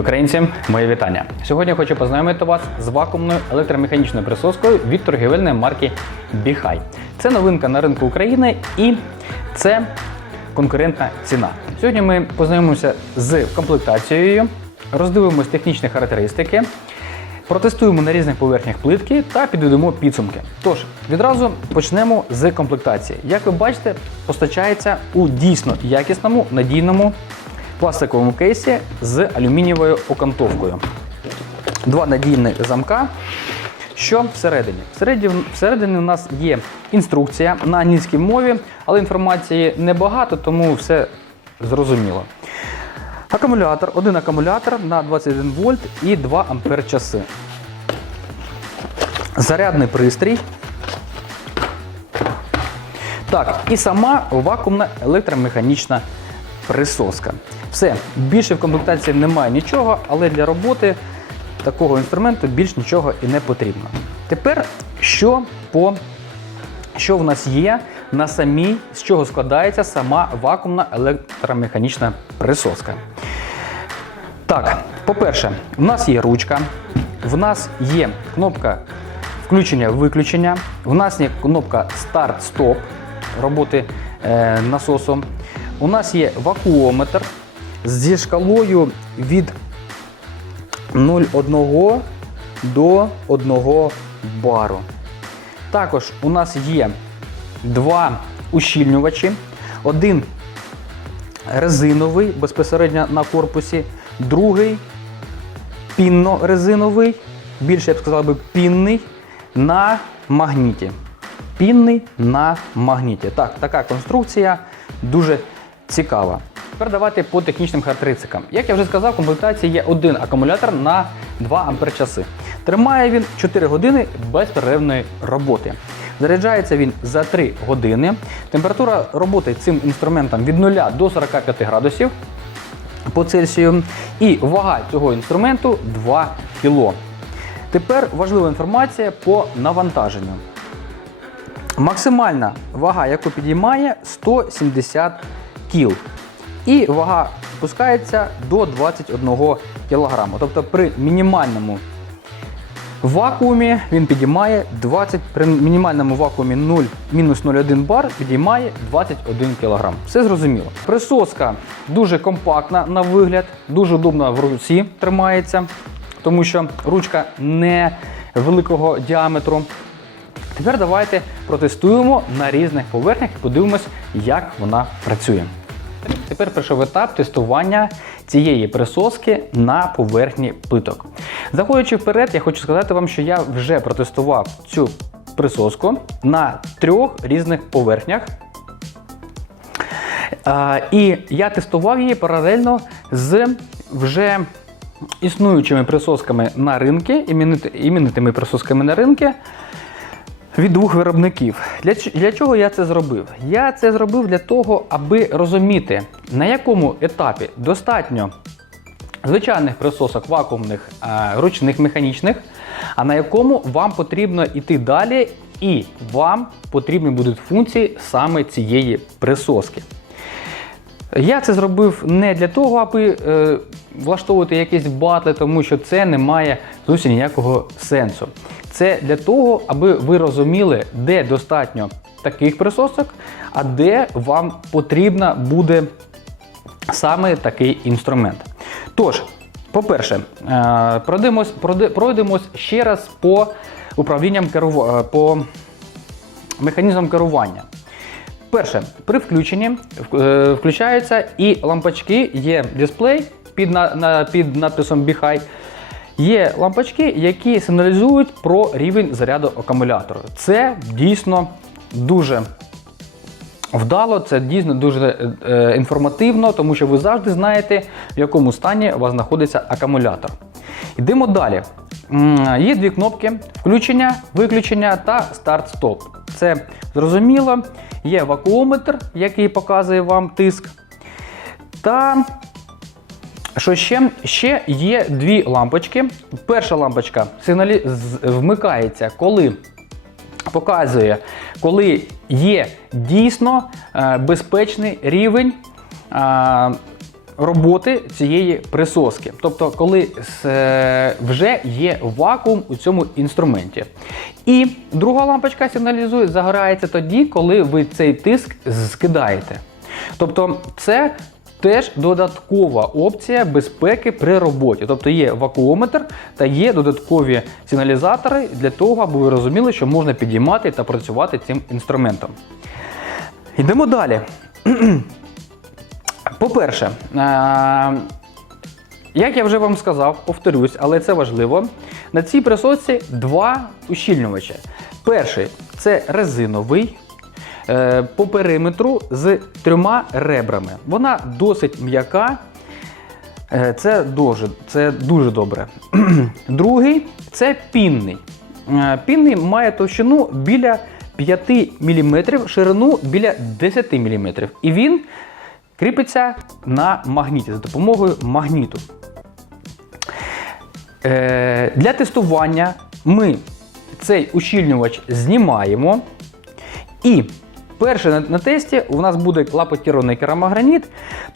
українці, моє вітання. Сьогодні хочу познайомити вас з вакуумною електромеханічною присоскою від торгівельної марки Біхай. Це новинка на ринку України і це конкурентна ціна. Сьогодні ми познайомимося з комплектацією, роздивимось технічні характеристики, протестуємо на різних поверхнях плитки та підведемо підсумки. Тож, відразу почнемо з комплектації. Як ви бачите, постачається у дійсно якісному надійному пластиковому кейсі з алюмінієвою окантовкою. Два надійні замка. Що всередині? Всередині, всередині у нас є інструкція на англійській мові, але інформації небагато, тому все зрозуміло. Акумулятор, один акумулятор на 21 вольт і 2 ампер часи. Зарядний пристрій. Так, і сама вакуумна електромеханічна присоска. Все, більше в комплектації немає нічого, але для роботи такого інструменту більш нічого і не потрібно. Тепер, що по що в нас є на самій, з чого складається сама вакуумна електромеханічна присоска. Так, по-перше, в нас є ручка, в нас є кнопка включення-виключення, в нас є кнопка старт-стоп роботи е, насосом. У нас є вакуометр зі шкалою від 0,1 до 1 бару. Також у нас є два ущільнювачі, один резиновий безпосередньо на корпусі, другий пінно-резиновий, більше я б сказав би пінний на магніті. Пінний на магніті. Так, така конструкція дуже цікава. Тепер давайте по технічним характеристикам. Як я вже сказав, в комплектації є один акумулятор на 2 ампер часи. Тримає він 4 години безперервної роботи. Заряджається він за 3 години. Температура роботи цим інструментом від 0 до 45 градусів по Цельсію. І вага цього інструменту 2 кг. Тепер важлива інформація по навантаженню. Максимальна вага, яку підіймає, 170 кг. І вага спускається до 21 кг. Тобто при мінімальному вакуумі він підіймає 20, при мінімальному вакуумі 0, мінус 0,1 бар підіймає 21 кг. Все зрозуміло. Присоска дуже компактна на вигляд, дуже удобно в руці тримається, тому що ручка не великого діаметру. Тепер давайте протестуємо на різних поверхнях і подивимось, як вона працює. Тепер прийшов етап тестування цієї присоски на поверхні плиток. Заходячи вперед, я хочу сказати вам, що я вже протестував цю присоску на трьох різних поверхнях. І я тестував її паралельно з вже існуючими присосками на ринки, іменити- іменитими присосками на ринки від двох виробників. Для, для чого я це зробив? Я це зробив для того, аби розуміти, на якому етапі достатньо звичайних присосок вакуумних, а, ручних механічних, а на якому вам потрібно йти далі, і вам потрібні будуть функції саме цієї присоски. Я це зробив не для того, аби е, влаштовувати якісь батли, тому що це не має зовсім ніякого сенсу. Це для того, аби ви розуміли, де достатньо таких присосок, а де вам потрібна буде саме такий інструмент. Тож, по-перше, е, пройдемось, ще раз по управлінням керува... е, по механізмам керування. Перше, при включенні е, включаються і лампочки, є дисплей під, на, на, під надписом Біхай. Є лампочки, які сигналізують про рівень заряду акумулятора. Це дійсно дуже вдало, це дійсно дуже е, е, інформативно, тому що ви завжди знаєте, в якому стані у вас знаходиться акумулятор. Йдемо далі. Є дві кнопки: включення, виключення та старт-стоп. Це зрозуміло. Є вакуометр, який показує вам тиск. Та що ще? Ще є дві лампочки. Перша лампочка сигналі... вмикається, коли показує, коли є дійсно е, безпечний рівень е, роботи цієї присоски. Тобто, коли е, вже є вакуум у цьому інструменті. І друга лампочка сигналізує, загорається тоді, коли ви цей тиск скидаєте. Тобто, це теж додаткова опція безпеки при роботі. Тобто є вакуометр та є додаткові сигналізатори для того, аби ви розуміли, що можна підіймати та працювати цим інструментом. Йдемо далі. По-перше, е, як я вже вам сказав, повторюсь, але це важливо. На цій присосці два ущільнювачі. Перший це резиновий по периметру з трьома ребрами. Вона досить м'яка. Е, Це дуже, це дуже добре. Другий це пінний. Е, Пінний має товщину біля 5 мм, ширину біля 10 мм. І він кріпиться на магніті за допомогою магніту. Е, Для тестування ми цей ущільнювач знімаємо. І перше на, тесті у нас буде клапотірований керамограніт.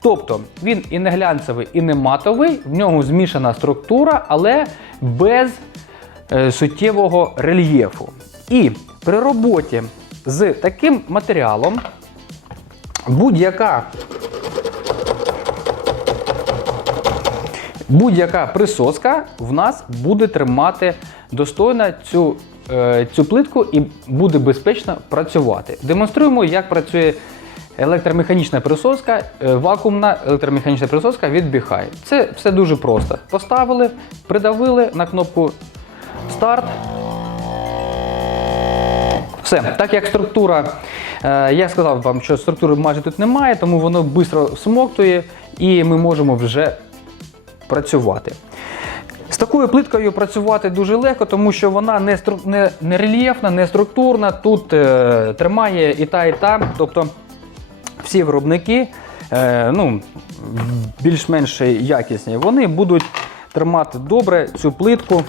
Тобто він і не глянцевий, і не матовий, в ньому змішана структура, але без е, суттєвого рельєфу. І при роботі з таким матеріалом будь-яка будь-яка присоска в нас буде тримати достойно цю, цю плитку і буде безпечно працювати. Демонструємо, як працює електромеханічна присоска, е, вакуумна електромеханічна присоска від Біхай. Це все дуже просто. Поставили, придавили на кнопку старт. Все, так як структура, е, я сказав вам, що структури майже тут немає, тому воно швидко смоктує і ми можемо вже працювати. З такою плиткою працювати дуже легко, тому що вона не, стру... не, не рельєфна, не структурна. Тут е, тримає і та, і та. Тобто всі виробники е, ну, більш-менш якісні, вони будуть тримати добре цю плитку.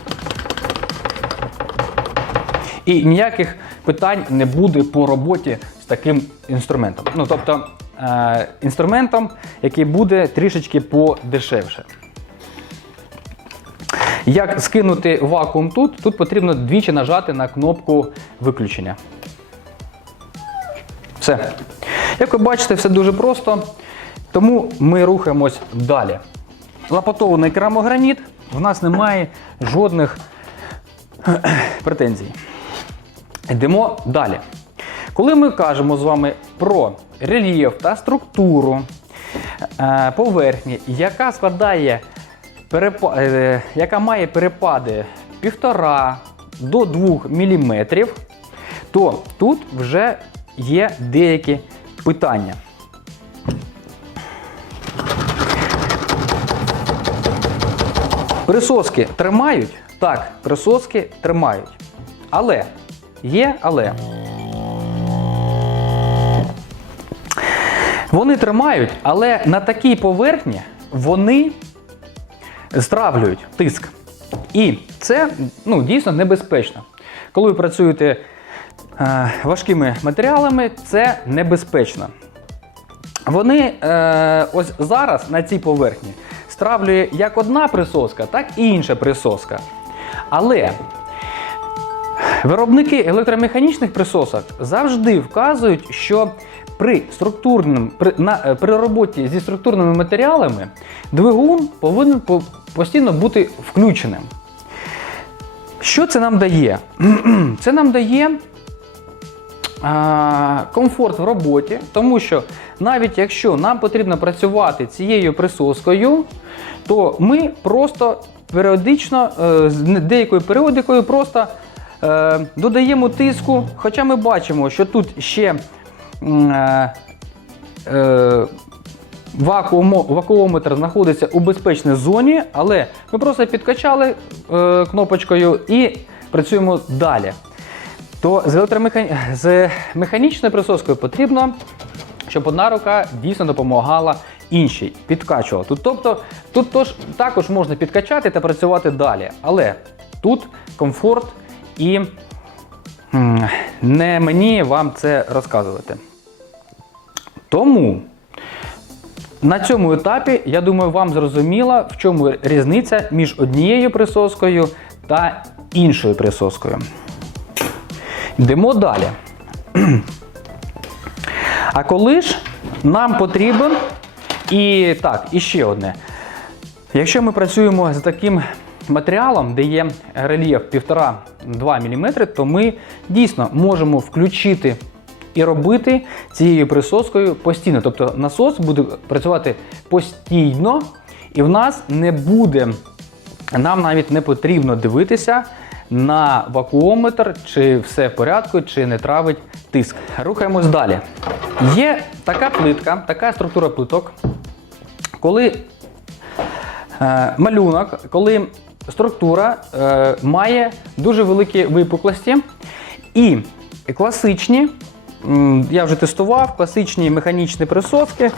І ніяких питань не буде по роботі з таким інструментом. Ну, тобто е, інструментом, який буде трішечки подешевше. Як скинути вакуум тут? Тут потрібно двічі нажати на кнопку виключення. Все. Як ви бачите, все дуже просто. Тому ми рухаємось далі. Лапотований керамограніт, в нас немає жодних претензій. Йдемо далі. Коли ми кажемо з вами про рельєф та структуру е, поверхні, яка складає перепа- е, яка має перепади 1,5 до 2 мм, то тут вже є деякі питання. Присоски тримають? Так, присоски тримають. Але є але. Вони тримають, але на такій поверхні вони стравлюють тиск. І це ну, дійсно небезпечно. Коли ви працюєте е, важкими матеріалами, це небезпечно. Вони е, ось зараз на цій поверхні стравлює як одна присоска, так і інша присоска. Але виробники електромеханічних присосок завжди вказують, що при, при, на, е, при роботі зі структурними матеріалами двигун повинен по- постійно бути включеним. Що це нам дає? Це нам дає комфорт в роботі, тому що навіть якщо нам потрібно працювати цією присоскою, то ми просто періодично, е, з деякою періодикою просто е, додаємо тиску, хоча ми бачимо, що тут ще вакуометр знаходиться у безпечній зоні, але ми просто підкачали е, кнопочкою і працюємо далі. То з, з механічною присоскою потрібно, щоб одна рука дійсно допомагала іншій, підкачувала. Тут, тобто, тут тож, також можна підкачати та працювати далі. Але тут комфорт і не мені вам це розказувати. Тому На цьому етапі, я думаю, вам зрозуміло, в чому різниця між однією присоскою та іншою присоскою. Йдемо далі. А коли ж нам потрібен і так, і ще одне. Якщо ми працюємо з таким матеріалом, де є рельєф 1,5-2 мм, то ми дійсно можемо включити і робити цією присоскою постійно. Тобто насос буде працювати постійно, і в нас не буде, нам навіть не потрібно дивитися на вакуометр, чи все в порядку, чи не травить тиск. Рухаємось далі. Є така плитка, така структура плиток, коли е, малюнок, коли структура е, має дуже великі випуклості і класичні, я вже тестував, класичні механічні присоски,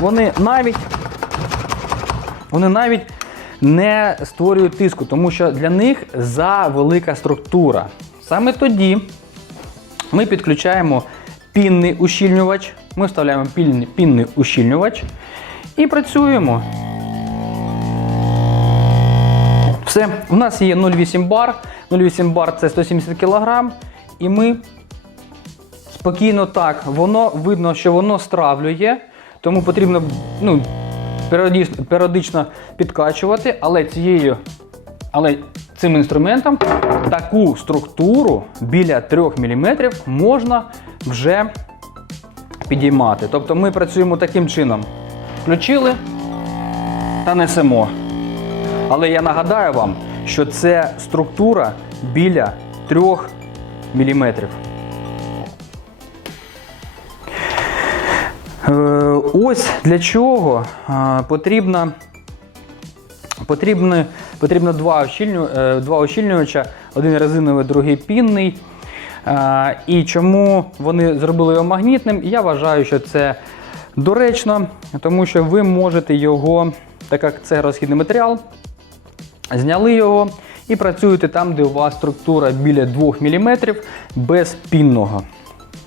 вони навіть, вони навіть не створюють тиску, тому що для них за велика структура. Саме тоді ми підключаємо пінний ущільнювач, ми вставляємо пінний, пінний ущільнювач і працюємо. Все, у нас є 0,8 бар. 0,8 бар це 170 кг. І ми спокійно так, воно видно, що воно стравлює, тому потрібно ну, періодично, періодично підкачувати, але цією, але цим інструментом таку структуру біля 3 мм можна вже підіймати. Тобто ми працюємо таким чином. Включили та несемо. Але я нагадаю вам, що це структура біля 3 мм. Ось для чого е, потрібно, потрібно, потрібно два, ощільню, е, два ощільнювача, один резиновий, другий пінний. Е, І чому вони зробили його магнітним? Я вважаю, що це доречно, тому що ви можете його, так як це розхідний матеріал, Зняли його і працюєте там, де у вас структура біля 2 мм без пінного.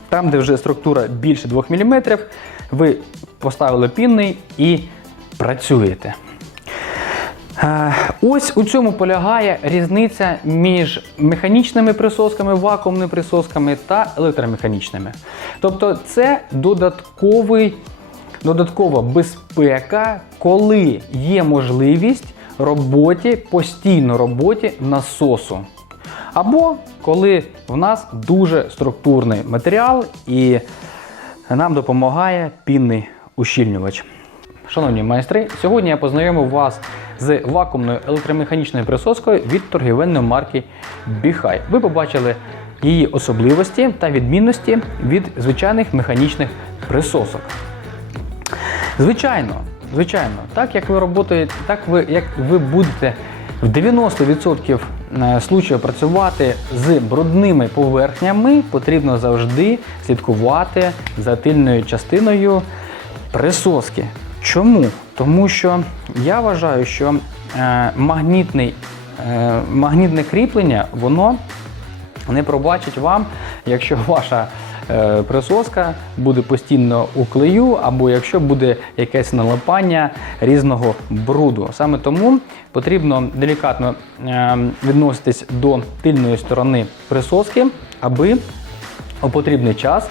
Там, де вже структура більше 2 мм, ви поставили пінний і працюєте. Е, Ось у цьому полягає різниця між механічними присосками, вакуумними присосками та електромеханічними. Тобто це додатковий, додаткова безпека, коли є можливість роботі, постійно роботі насосу. Або коли в нас дуже структурний матеріал і нам допомагає пінний ущільнювач. Шановні майстри, сьогодні я познайомив вас з вакуумною електромеханічною присоскою від торгівельної марки Біхай. Ви побачили її особливості та відмінності від звичайних механічних присосок. Звичайно, звичайно, так як ви роботаєте, так ви як ви будете в 90% е, случаїв працювати з брудними поверхнями, потрібно завжди слідкувати за тильною частиною присоски. Чому? Тому що я вважаю, що е, магнітний, е, магнітне кріплення, воно не пробачить вам, якщо ваша присоска буде постійно у клею, або якщо буде якесь налипання різного бруду. Саме тому потрібно делікатно е, відноситись до тильної сторони присоски, аби у потрібний час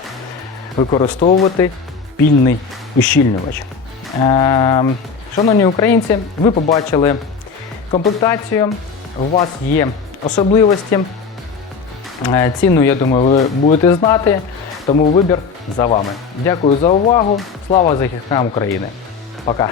використовувати пільний ущільнювач. Е, Шановні українці, ви побачили комплектацію, у вас є особливості. Е, Ціну, я думаю, ви будете знати, тому вибір за вами. Дякую за увагу. Слава захисникам України. Пока.